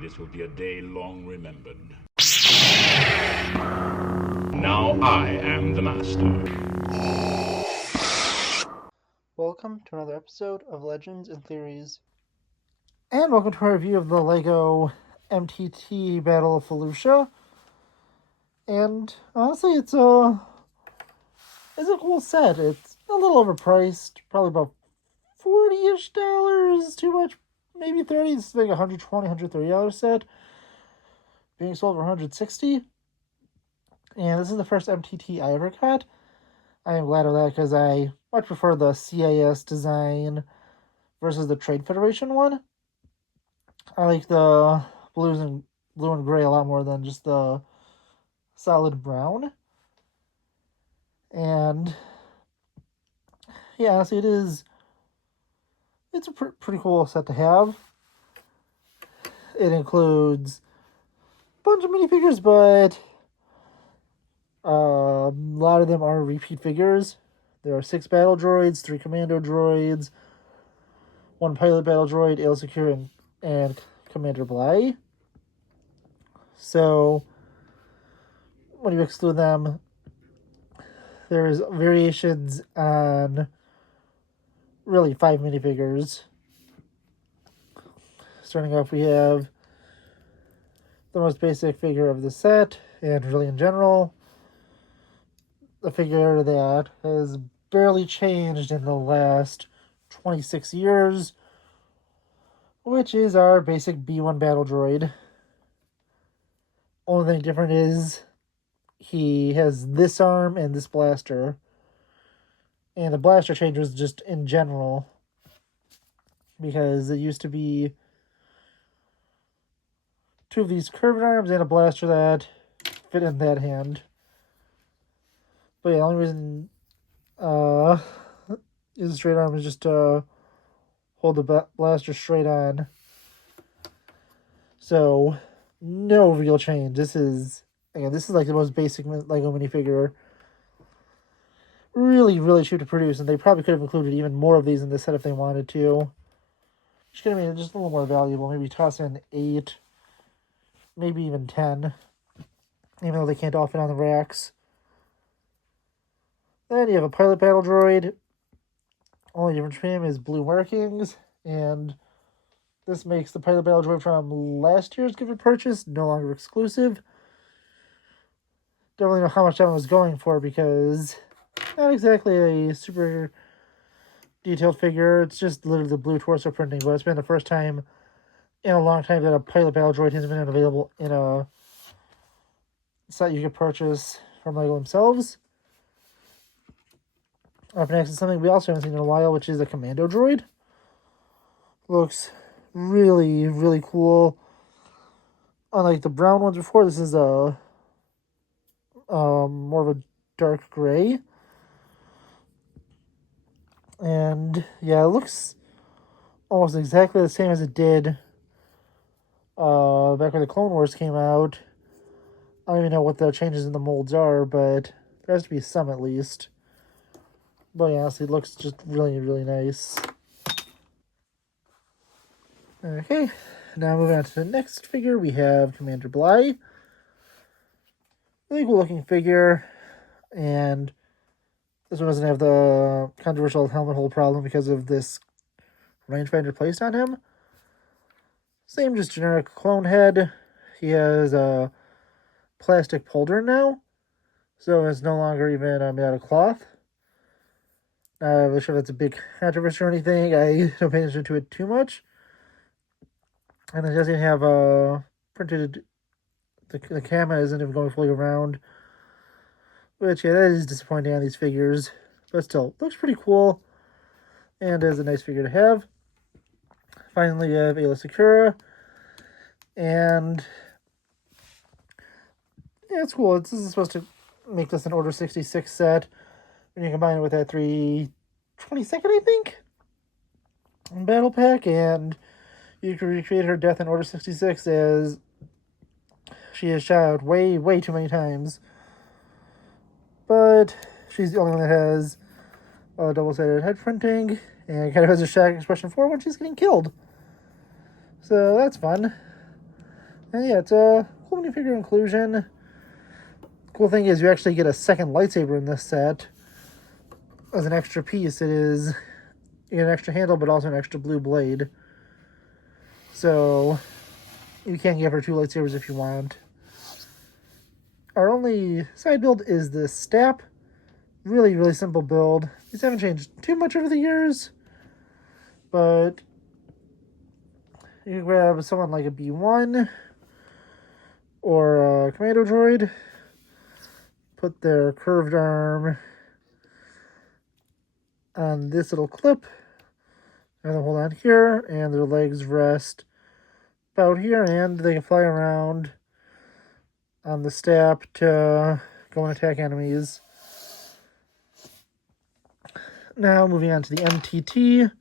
This will be a day long remembered. Now I am the master. Welcome to another episode of Legends and Theories. And welcome to our review of the Lego MTT Battle of Fallujah. And honestly, it's a cool set. It's a little overpriced, probably about $40-ish, too much, maybe 30. It's like $120, $130 set, being sold for $160. And this is the first MTT I ever got. I am glad of that because I much prefer the CIS design versus the Trade Federation one. I like the blue and gray a lot more than just the solid brown. And yeah, honestly, it's a pretty cool set to have. It includes a bunch of minifigures, but a lot of them are repeat figures. There are 6 battle droids, 3 commando droids, 1 pilot battle droid, Ale Secure, and Commander Bly. So when you exclude them, there's variations on really 5 minifigures. Starting off, we have the most basic figure of the set, and really in general, the figure that has barely changed in the last 26 years, which is our basic B1 battle droid. Only thing different is he has this arm and this blaster. And the blaster changes just in general, because it used to be 2 of these curved arms and a blaster that fit in that hand. But yeah, the only reason his straight arm is just to hold the blaster straight on. So no real change. This is like the most basic Lego minifigure. Really, really cheap to produce, and they probably could have included even more of these in this set if they wanted to. Which could have made it just a little more valuable. Maybe toss in 8, maybe even 10, even though they can't all fit on the racks. Then you have a pilot battle droid. Only difference between him is blue markings, and this makes the pilot battle droid from last year's given purchase no longer exclusive. Don't really know how much that one was going for, because not exactly a super detailed figure. It's just literally the blue torso printing, but it's been the first time in a long time that a pilot battle droid has been available in a set you could purchase from Lego themselves. Up next is something we also haven't seen in a while, which is a commando droid. Looks really, really cool. Unlike the brown ones before, this is a more of a dark gray. And yeah, it looks almost exactly the same as it did back when the Clone Wars came out. I don't even know what the changes in the molds are, but there has to be some at least. But yeah, honestly, it looks just really, really nice. Okay, now moving on to the next figure, we have Commander Bly. Really cool looking figure, and this one doesn't have the controversial helmet hole problem because of this rangefinder placed on him. Same, just generic clone head. He has a plastic pauldron now, so it's no longer even made out of cloth. Not really sure if that's a big controversy or anything. I don't pay attention to it too much. And it doesn't even have printed. The camera isn't even going fully around. Which, yeah, that is disappointing on these figures. But still, looks pretty cool. And is a nice figure to have. Finally, we have Ale Secure. And yeah, it's cool. This is supposed to make this an Order 66 set. When you combine it with that 322nd, I think, battle pack, and you can recreate her death in Order 66 as she is shot out way, way too many times. But she's the only one that has double-sided head printing, and kind of has a shock expression for when she's getting killed. So that's fun. And yeah, it's a cool minifigure inclusion. Cool thing is you actually get a second lightsaber in this set. As an extra piece, it is you get an extra handle, but also an extra blue blade. So you can give her 2 lightsabers if you want. Our only side build is the Stap. Really, really simple build. These haven't changed too much over the years, but you can grab someone like a B1 or a commando droid, put their curved arm on this little clip, and then hold on here, and their legs rest about here, and they can fly around on the Stap to go and attack enemies. Now, moving on to the MTT.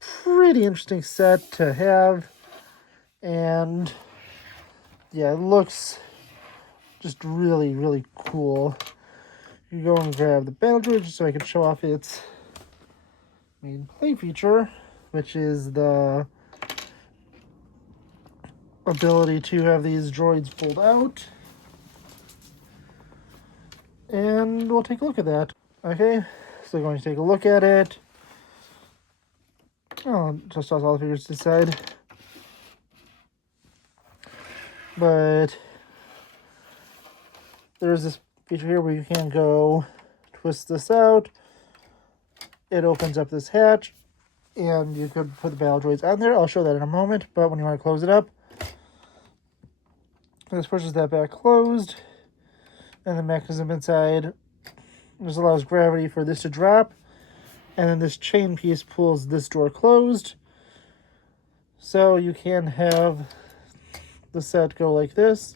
Pretty interesting set to have. And yeah, it looks just really, really cool. You go and grab the battle droid just so I can show off its main play feature, which is the ability to have these droids fold out. And we'll take a look at that. Okay, so we're going to take a look at it. Oh, just toss all the figures to the side. But there's this feature here where you can go twist this out. It opens up this hatch, and you could put the battle droids on there. I'll show that in a moment, but when you want to close it up, this pushes that back closed, and the mechanism inside just allows gravity for this to drop, and then this chain piece pulls this door closed, so you can have the set go like this,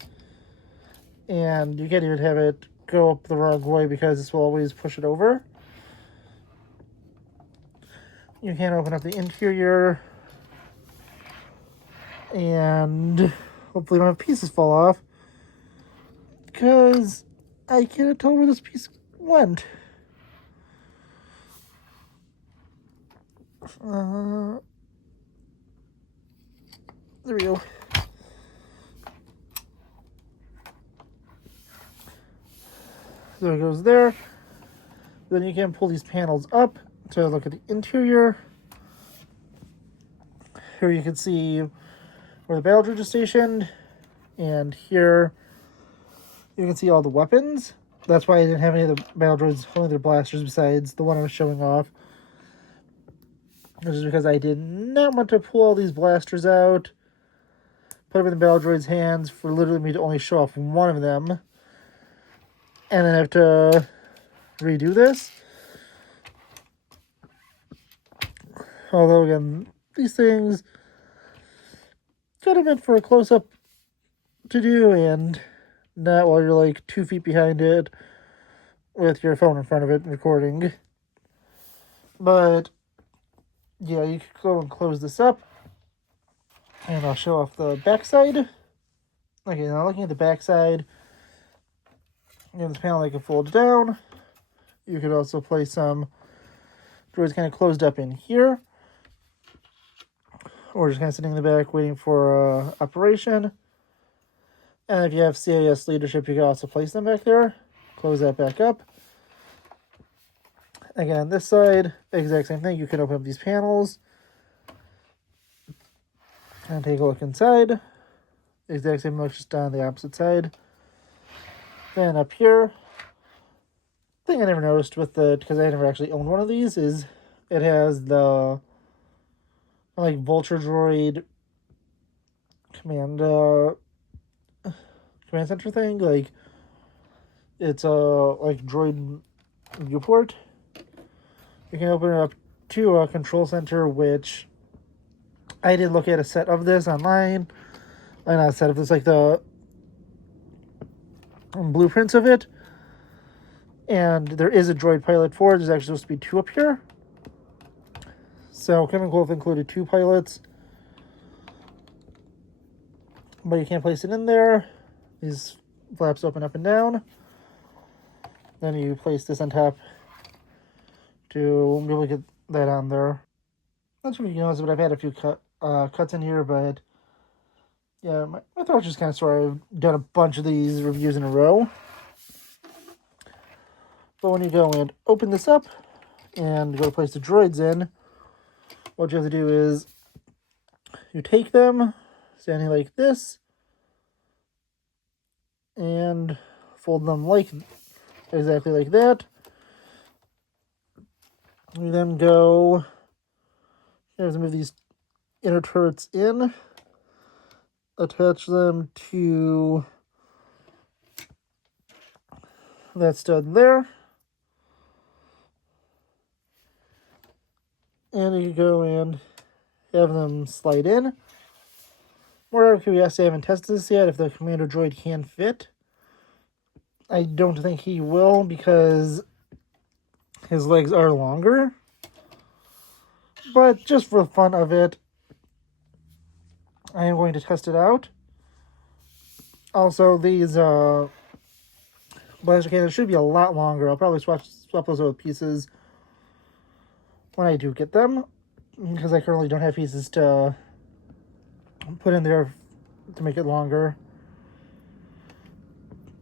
and you can't even have it go up the wrong way because this will always push it over. You can open up the interior, and hopefully don't have pieces fall off, because I can't tell where this piece went. There we go. So it goes there. Then you can pull these panels up to look at the interior. Here you can see where the battle droid is stationed, and here you can see all the weapons. That's why I didn't have any of the battle droids holding their blasters besides the one I was showing off. Which is because I did not want to pull all these blasters out, put them in the battle droid's hands for literally me to only show off one of them, and then have to redo this. Although, again, these things kind of meant for a close-up to do, and not while you're like 2 feet behind it with your phone in front of it recording. But yeah, you can go and close this up, and I'll show off the backside. Okay, now looking at the backside, you have this panel that can fold down. You could also place some droids kind of closed up in here, or just kind of sitting in the back waiting for operation. And if you have CIS leadership, you can also place them back there. Close that back up. Again, on this side, exact same thing. You can open up these panels and take a look inside. Exact same look, just on the opposite side. Then up here, thing I never noticed with the, because I never actually owned one of these, is it has the like vulture droid command center thing. Like, it's a like droid viewport. You can open it up to a control center, which I did look at a set of this online. Not a set of this, like the blueprints of it. And there is a droid pilot for it. There's actually supposed to be 2 up here. So, kind of cool if included 2 pilots. But you can't place it in there. These flaps open up and down. Then you place this on top to be able to get that on there. Not sure if you notice, but I've had a few cuts in here, but Yeah, my throat's just kind of sore. I've done a bunch of these reviews in a row. But when you go and open this up and go to place the droids in, what you have to do is you take them, standing like this, and fold them like exactly like that. You then go, you have to move these inner turrets in, attach them to that stud there, and you go and have them slide in. More out of curiosity, I haven't tested this yet, if the Commander Droid can fit. I don't think he will because his legs are longer. But just for the fun of it, I am going to test it out. Also, these blaster cannons should be a lot longer. I'll probably swap those out with pieces when I do get them, because I currently don't have pieces to put in there to make it longer.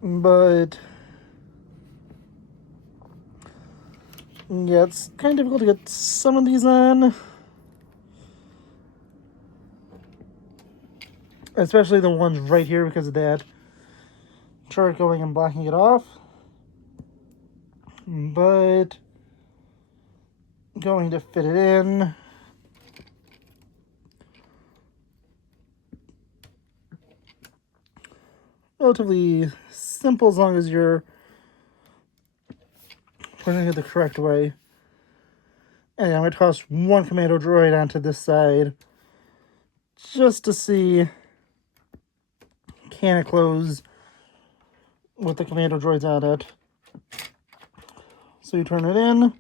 But yeah, it's kind of difficult to get some of these on, especially the ones right here because of that turret going and blocking it off. But going to fit it in. Relatively simple as long as you're putting it the correct way. And I'm going to toss one commando droid onto this side just to see, can it close with the commando droids on it. So you turn it in.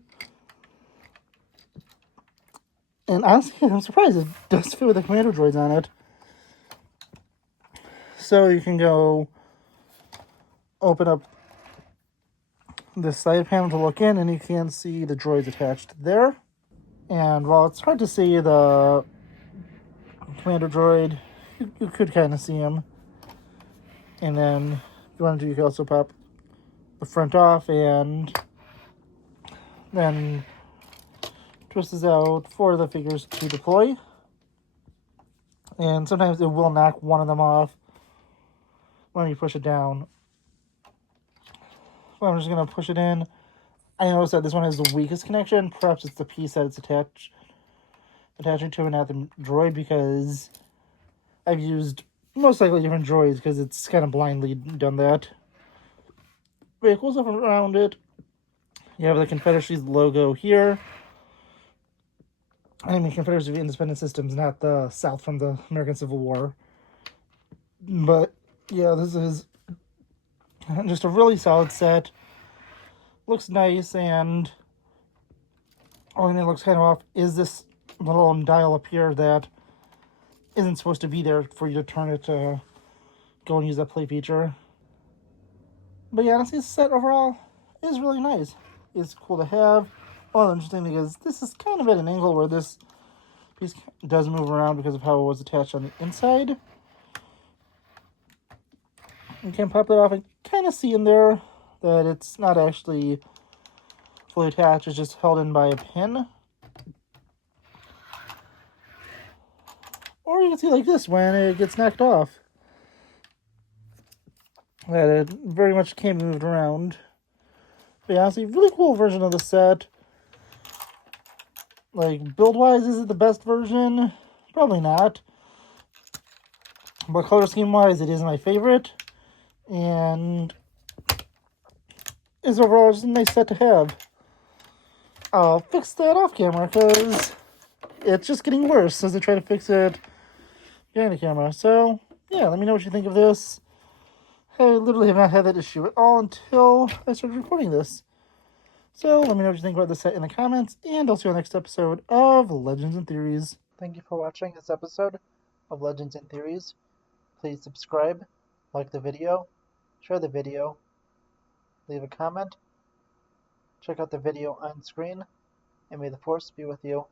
And honestly, I'm surprised it does fit with the commando droids on it. So you can go open up this side panel to look in, and you can see the droids attached there. And while it's hard to see the commander droid, you could kind of see him. And then if you want to, you can also pop the front off and then twist this out for the figures to deploy. And sometimes it will knock one of them off when you push it down. So I'm just going to push it in. I noticed that this one has the weakest connection. Perhaps it's the piece that it's attaching to and not the droid, because I've used most likely different droids because it's kind of blindly done that. But yeah, cool stuff around it. You have the Confederacy's logo here. I mean, Confederacy of Independent Systems, not the South from the American Civil War. But yeah, this is just a really solid set. Looks nice, and only thing that looks kind of off is this little dial up here that isn't supposed to be there for you to turn it to go and use that play feature. But yeah, honestly, this set overall is really nice. It's cool to have. Well, the interesting thing is this is kind of at an angle where this piece does move around because of how it was attached on the inside. You can pop that off and kind of see in there that it's not actually fully attached, it's just held in by a pin. Or you can see like this when it gets knocked off, that it very much can be moved around. But yeah, honestly, really cool version of the set. Like, build-wise, is it the best version? Probably not. But color scheme-wise, it is my favorite. And it's overall just a nice set to have. I'll fix that off camera because it's just getting worse as I try to fix it behind the camera. So, yeah, let me know what you think of this. I literally have not had that issue at all until I started recording this. So, let me know what you think about this set in the comments, and I'll see you on the next episode of Legends and Theories. Thank you for watching this episode of Legends and Theories. Please subscribe, like the video, share the video, leave a comment, check out the video on screen, and may the Force be with you.